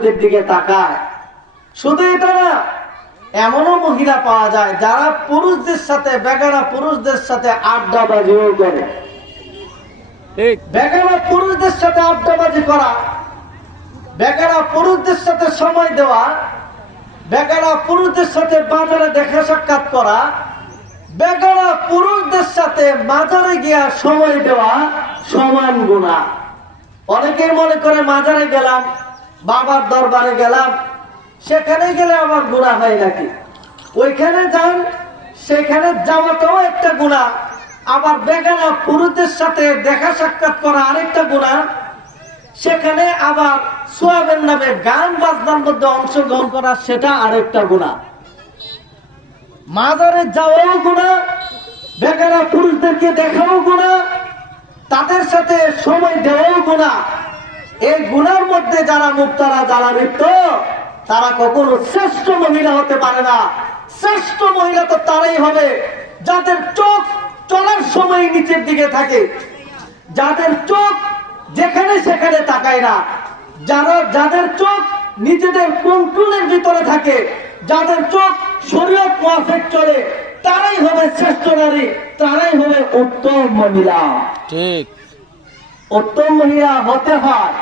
পুরুষদের দিকে তাকায়। শুধু এটা না, এমনও মহিলা পাওয়া যায় যারা পুরুষদের সাথে, বেগানা পুরুষদের সাথে আড্ডাবাজিও করে। বেগানা পুরুষদের সাথে আড্ডাবাজি করা, বেগানা পুরুষদের সাথে সময় দেওয়া, বেগানা পুরুষদের সাথে বাজারে দেখা সাক্ষাৎ করা, বেগানা পুরুষদের সাথে মাজারে গিয়া সময় দেওয়া সমান গুনাহ। অনেকেই মনে করে মাজারে গেলাম, বাবার দরবারে গেলাম, সেখানে গেলে আমার গুনাহ হয় নাকি? ওইখানে যান, সেখানে যাওয়াটাও একটা গুনাহ। আবার বেগানা পুরুষদের সাথে দেখা সাক্ষাৎ করা আরেকটা গুনাহ। সেখানে আবার সোয়াবের নামে গান বাজনার মধ্যে অংশগ্রহণ করা, সেটা আরেকটা গুনাহ। মাজারে যাওয়াও গুনাহ, বেগানা পুরুষদেরকে দেখাও গুনাহ, তাদের সাথে সময় দেওয়াও গুনাহ। এই গুনার মধ্যে যারা মুক্তারা, যারা লিপ্ত, তারা কখনো শ্রেষ্ঠ মহিলা হতে পারে না। শ্রেষ্ঠ মহিলা তো তারাই হবে যাদের চোখ চলার সময় নিচের দিকে থাকে, যাদের চোখ যেখানে সেখানে তাকায় না, যাদের চোখ নিজেদের কন্ট্রোলের ভিতরে থাকে, যাদের চোখ শরীয়ত মুআফিক চলে, তারাই হবে শ্রেষ্ঠ নারী, তারাই হবে উত্তম মহিলা। ঠিক। উত্তম মহিলা হতে হয়